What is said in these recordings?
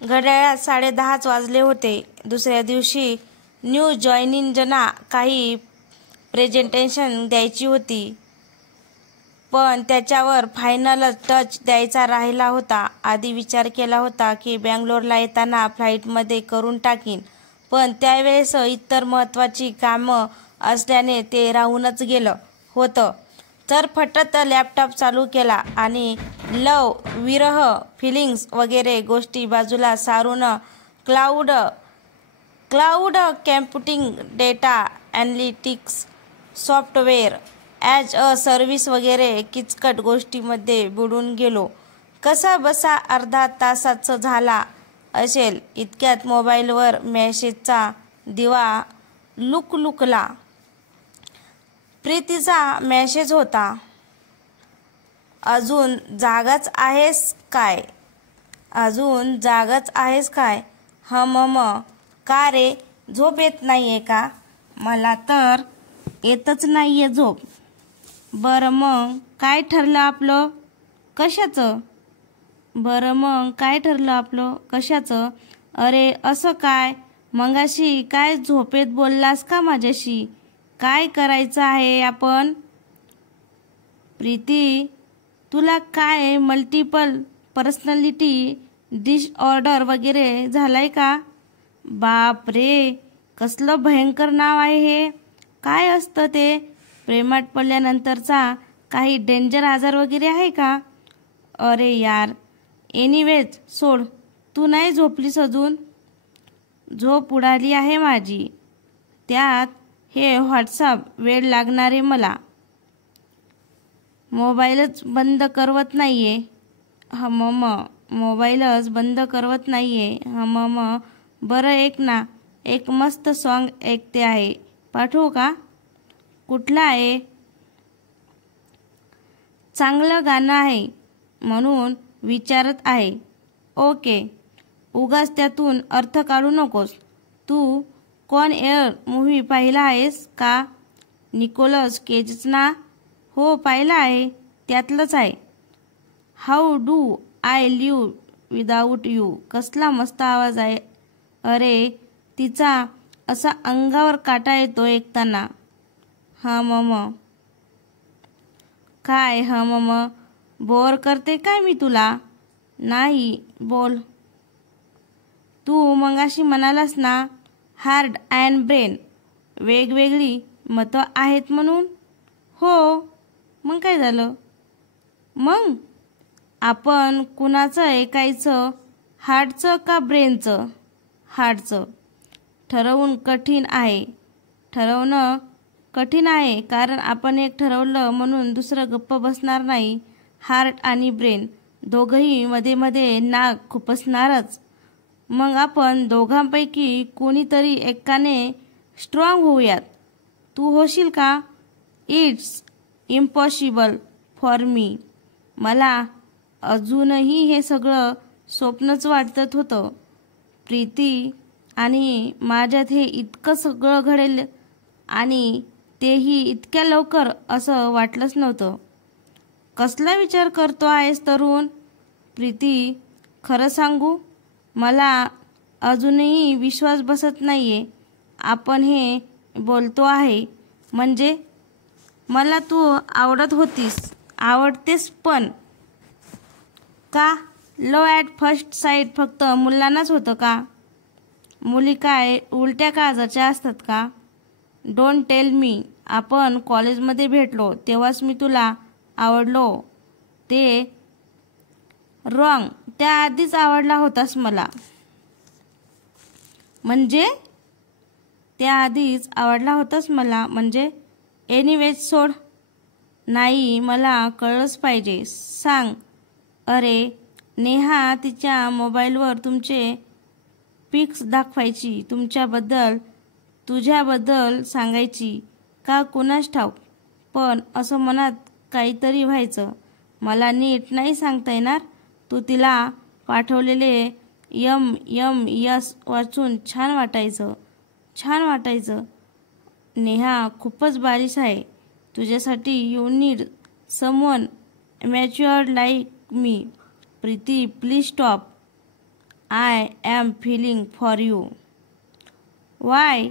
घड्याळात 10:30 वाजले होते. दुसऱ्या दिवशी न्यू जॉईनिंजना काही प्रेझेंटेशन द्यायची होती, पण त्याच्यावर फायनल टच द्यायचा राहिला होता. आधी विचार केला होता की बंगलोरला येताना फ्लाईटमध्ये करून टाकीन, पण त्यावेळेस इतर महत्त्वाची कामं असल्याने ते राहूनच गेलं होतं. तर फटत लॅपटॉप चालू केला आणि लव, विरह, फिलिंग्स वगैरे गोष्टी बाजूला सारून cloud computing, data analytics, software as a service वगैरे किचकट गोष्टींमध्ये बुडून गेलो. कसा बसा अर्धा तासाच झाला असेल इतक्यात मोबाईलवर मेसेजचा दिवा लुकलुकला. प्रीतीचा मेसेज होता. अजून जागाच आहेस काय? अजून जागाच आहेस काय? मम. का रे, झोप येत नाहीये का? मला तर येतच नाहीये झोप. बरं मग काय ठरलं आपलं? कशाचं? बरं मग काय ठरलं आपलं? कशाचं? अरे असं काय? मगाशी काय झोपेत बोललास का माझ्याशी? काय करायचं आहे आपण? प्रीती, तुला काय मल्टिपल पर्सनॅलिटी डिसऑर्डर वगैरे झालाय का? बाप रे, कसलं भयंकर नाव आहे हे. काय असतं ते? प्रेमात पडल्यानंतरचा काही डेंजर आजार वगैरे आहे का? अरे यार, एनिवेज सोड. तू नाही झोपलीस अजून? झोप उडाली आहे माझी. त्यात हे व्हॉट्सअप वेळ लागणारे मला. मोबाईलच बंद करवत नाहीये. मम. मोबाईलच बंद करवत नाहीये. मम. बरं ऐक ना, एक मस्त सॉन्ग ऐकते आहे, पाठवू का? कुठलं आहे? चांगलं गाणं आहे म्हणून विचारत आहे. ओके. उगाच त्यातून अर्थ काढू नकोस. तू कॉन एअर मूव्ही पाहिला आहेस का? निकोलस केजचा? हो पाहिला आहे. त्यातलंच आहे. How do I live without you. कसला मस्त आवाज आहे. अरे तिचा असा अंगावर काटा येतो ऐकताना. मम. काय मम? बोर करते काय मी तुला? नाही, बोल. तू मगाशी म्हणालास ना हार्ट अँड ब्रेन वेगवेगळी मतं आहेत म्हणून. हो, मग काय झालं? मग आपण कुणाचं ऐकायचं, हार्टचं का ब्रेनचं? हार्टचं. ठरवणं कठीण आहे कारण आपण एक ठरवलं म्हणून दुसरं गप्प बसणार नाही. हार्ट आणि ब्रेन दोघंही मध्ये मध्ये नाक खुपसणारच. मग आपण दोघांपैकी कोणीतरी एकाने स्ट्रॉंग होऊयात. तू होशील का? It's impossible for me. मला अजूनही हे सगळं स्वप्नच वाटत होतं. प्रीती, आणि माझ्यात हे इतकं सगळं घडेल आणि तेही इतक्या लवकर असं वाटलंच नव्हतं. कसला विचार करतो आहेस तरुण? प्रीती, खरं सांगू, मला अजूनही विश्वास बसत नाहीये आपण हे बोलतो आहे. म्हणजे मला तू आवडतेस पण. का? लव ॲट फर्स्ट साईट फक्त मुलांनाच होतं का? मुली काय उलट्या काळजाच्या असतात का? Don't tell me. आपण कॉलेजमध्ये भेटलो तेव्हाच मी तुला आवडलो. ते रॉंग. त्याआधीच आवडला होतास मला. म्हणजे? त्याआधीच आवडला होतास मला म्हणजे? एनिवेज सोड. नाही, मला कळलंच पाहिजे. सांग. अरे नेहा तिच्या मोबाईलवर तुमचे पिक्स दाखवायची. तुझ्याबद्दल सांगायची का कुणास ठाऊक, पण असं मनात काहीतरी व्हायचं. मला नीट नाही सांगता येणार. तू तिला पाठवलेले MMS वाचून छान वाटायचं. नेहा खूपच बारीस आहे तुझ्यासाठी. You need someone matured like me. Preeti, please stop. I am feeling for you. Why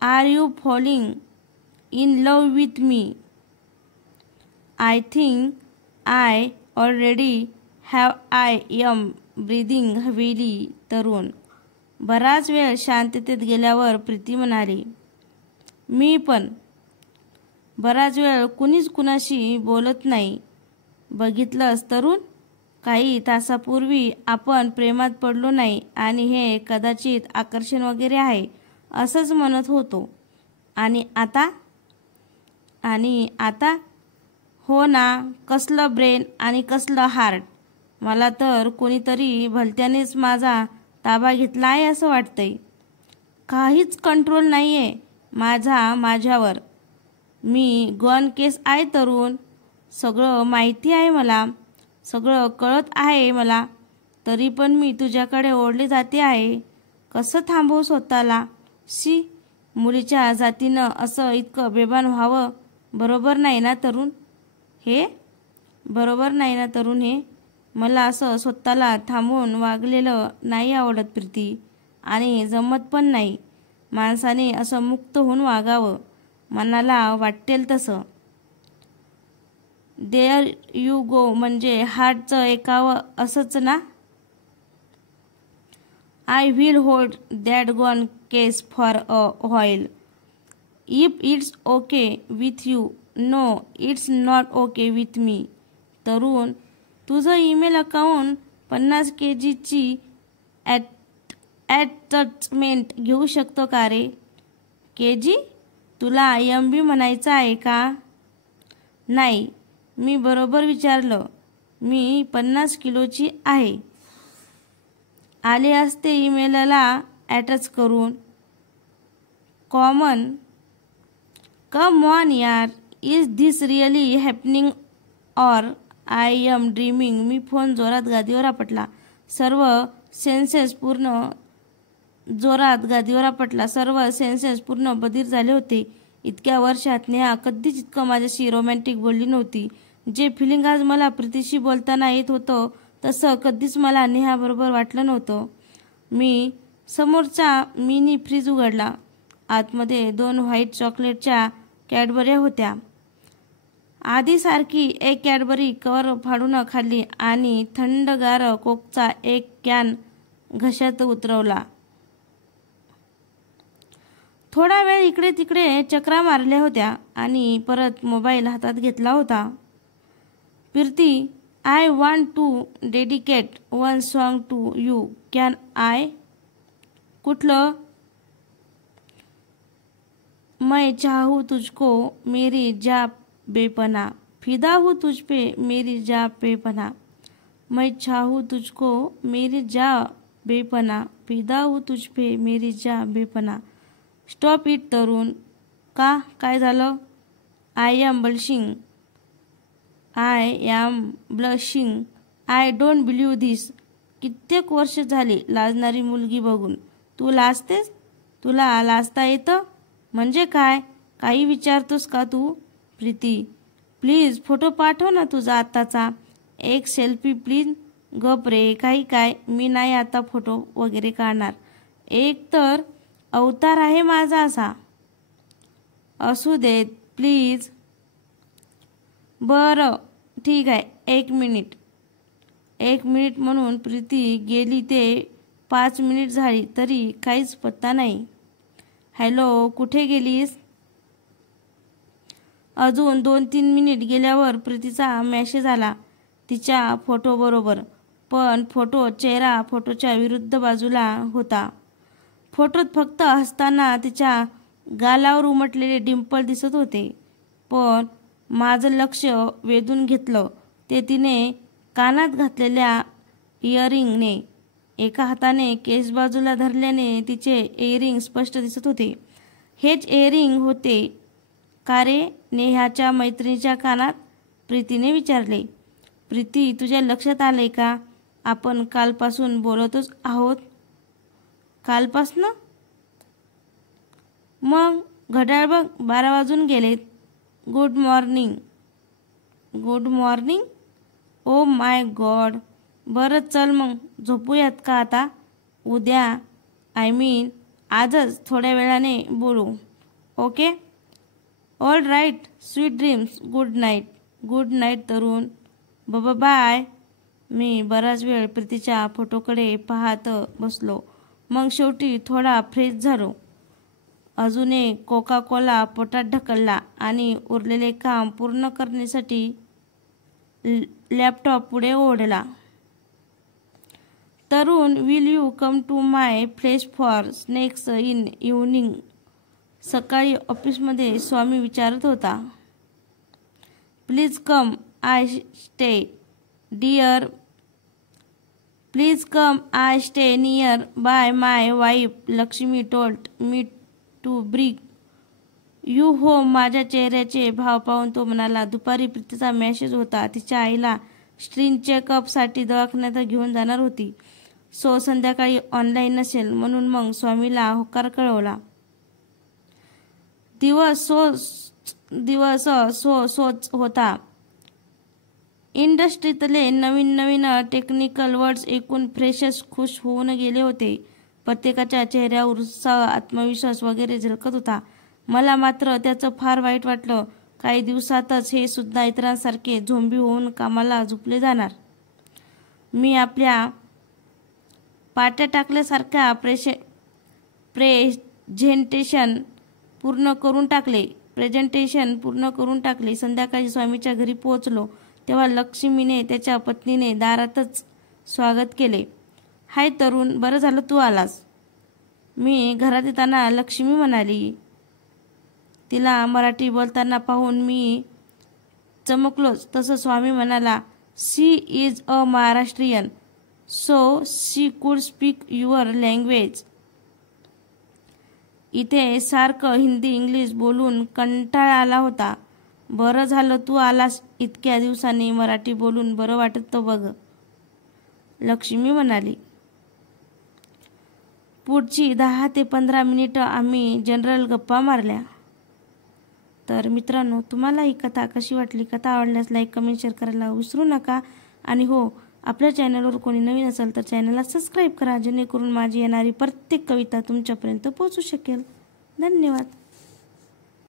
are you falling in love with me? I think I already have. I am breathing heavily. Tarun. बराच वेळ शांततेत गेल्यावर प्रीती म्हणाली, मी पण. बराच वेळ कुणीच कुणाशी बोलत नाही. बघितलंस तरुण, काही तासापूर्वी आपण प्रेमात पडलो नाही आणि हे कदाचित आकर्षण वगैरे आहे असंच म्हणत होतो. आणि आता हो ना, कसलं ब्रेन आणि कसलं हार्ट. मला तर कोणीतरी भलत्यानेच माझा ताबा घेतला आहे असं वाटतंय. काहीच कंट्रोल नाही आहे माझ्यावर. मी गॉन केस आहे तरुण. सगळं माहिती आहे मला, सगळं कळत आहे मला. तरी पण मी तुझ्याकडे ओढले जाते आहे. कसं थांबवू स्वतःला? मुलीच्या जातीनं असं इतकं बेभान व्हावं बरोबर नाही ना तरुण हे. मला असं स्वतःला थांबवून वागलेलं नाही आवडत प्रीती, आणि जमत पण नाही. माणसाने असं मुक्त होऊन वागावं, मनाला वाटेल तसं. देअर यू गो म्हणजे हार्टचं ऐकावं असंच ना. I will hold that gone case for a while. If it's okay with you. No, it's not okay with me. Tarun. तुझं ईमेल अकाउंट 50 kg ची ॲटचमेंट घेऊ शकतो का रे? KG? तुला MB म्हणायचं आहे का? नाही, मी बरोबर विचारलं. मी 50 किलोची आहे. आले असते ईमेलला अटॅच करून. कॉमन. कम ऑन यार, is this really happening or I am dreaming? मी फोन जोरात गादीवर आपटला. सर्व सेन्सेस पूर्ण बधीर झाले होते. इतक्या वर्षात नेहा कधीच इतकं माझ्याशी रोमॅन्टिक बोलली नव्हती. जे फिलिंग आज मला प्रीतीशी बोलताना येत होतं तसं कधीच मला नेहाबरोबर वाटलं नव्हतं. मी समोरचा मिनी फ्रीज उघडला. आतमध्ये 2 व्हाईट चॉकलेटच्या कॅडबऱ्या होत्या. आधीसारखी एक कॅडबरी कवर फाडून खाल्ली आणि थंडगार कोकचा एक कॅन घशात उतरवला. थोडा वेळ इकडे तिकडे चक्रा मारल्या होत्या आणि परत मोबाईल हातात घेतला होता. Preeti, I want to dedicate 1 song to you. Can I? कुठलं? मैं चाहूँ तुझको मेरी जा बेपना. फिदा हूँ तुझ पे मेरी जा बेपना. मैं चाहूँ तुझको मेरी जा बेपना. फिदा हूँ तुझ पे मेरी जा बेपना. स्टॉप इट तरुण. का? काय झालं? I am blushing. I don't believe this. कित्येक वर्ष झाली लाजणारी मुलगी बघून. तू लाजतेस? तुला लाजता येतं? म्हणजे काय? काही विचारतोस का तू? प्रीती, प्लीज फोटो पाठव ना तुझा आत्ताचा. एक सेल्फी प्लीज. गप रे, काही काय, मी नाही आता फोटो वगैरे काढणार. एक तर अवतार आहे माझा असा. असू देत प्लीज. बरं ठीक आहे, 1 मिनिट. 1 मिनिट म्हणून प्रीती गेली ते 5 मिनिट झाली तरी काहीच पत्ता नाही. हॅलो, कुठे गेलीस? अजून 2-3 मिनिट गेल्यावर प्रीतीचा मेसेज आला तिच्या फोटोबरोबर. पण चेहरा फोटोच्या विरुद्ध बाजूला होता. फोटोत फक्त हसताना तिच्या गालावर उमटलेले डिंपल दिसत होते. पण माझं लक्ष वेधून घेतलं ते तिने कानात घातलेल्या इयरिंगने. एका हाताने केस बाजूला धरल्याने तिचे इयरिंग स्पष्ट दिसत होते. हेच इयरिंग होते का रे नेहाच्या मैत्रिणीच्या कानात? प्रीतीने विचारले. प्रीती, तुझ्या लक्षात आलंय का आपण कालपासून बोलतच आहोत? कालपासनं? मग घड्याळ बघ, 12 वाजून गेलेत. Good morning. Oh my God. बरं चल मग झोपूयात का आता? उद्या आजच थोड्या वेळाने बोलू. Okay? All right. Sweet dreams. Good night. Good night Tarun. बाबा बाय. मी बराच वेळ प्रीतीच्या फोटोकडे पाहत बसलो. मग शेवटी थोडा फ्रेश झालो. अजून एक कोका कोला पोटात ढकलला आणि उरलेले काम पूर्ण करण्यासाठी लॅपटॉप पुढे ओढला. Tarun, will you come to my place for snacks in evening? सकाळी ऑफिसमध्ये स्वामी विचारत होता. Please come I stay dear. Please come I stay near by my wife Lakshmi told me to bring you home. माझ्या चेहऱ्याचे भाव पाहून तो म्हणाला. दुपारी प्रीतीचा मेसेज होता. तिच्या आईला स्क्रीन चेकअपसाठी दवाखान्यात घेऊन जाणार होती. सो संध्याकाळी ऑनलाईन नसेल म्हणून मग स्वामीला होकार कळवला. दिवस सोच होता. इंडस्ट्रीतले नवीन टेक्निकल वर्ड्स ऐकून फ्रेशर्स खुश होऊन गेले होते. प्रत्येकाच्या चेहऱ्यावर उत्साह, आत्मविश्वास वगैरे झलकत होता. मला मात्र त्याचं फार वाईट वाटलं. काही दिवसातच हे सुद्धा इतरांसारखे झोंबी होऊन कामाला झुपले जाणार. मी आपल्या पाट्या टाकल्यासारख्या प्रेझेंटेशन पूर्ण करून टाकले. संध्याकाळी स्वामीच्या घरी पोहोचलो तेव्हा लक्ष्मीने त्याच्या पत्नीने दारातच स्वागत केले. हाय तरुण, बरं झालं तू आलास. मी घरात येताना लक्ष्मी म्हणाली. तिला मराठी बोलताना पाहून मी चमकलोच. तसं स्वामी म्हणाला, she is a Maharashtrian so she could speak your language. इथे सारखं हिंदी इंग्लिश बोलून कंटाळा आला होता. बरं झालं तू आलास. इतक्या दिवसांनी मराठी बोलून बरं वाटतं बघ, लक्ष्मी म्हणाली. पुढची 10 ते 15 मिनिटं आम्ही जनरल गप्पा मारल्या. तर मित्रांनो, तुम्हाला ही कथा कशी वाटली? कथा आवडल्यास लाईक, कमेंट, शेअर करायला विसरू नका. आणि हो, आपल्या चॅनलवर कोणी नवीन असेल तर चॅनलला सबस्क्राईब करा, जेणेकरून माझी येणारी प्रत्येक कविता तुमच्यापर्यंत पोहोचू शकेल. धन्यवाद.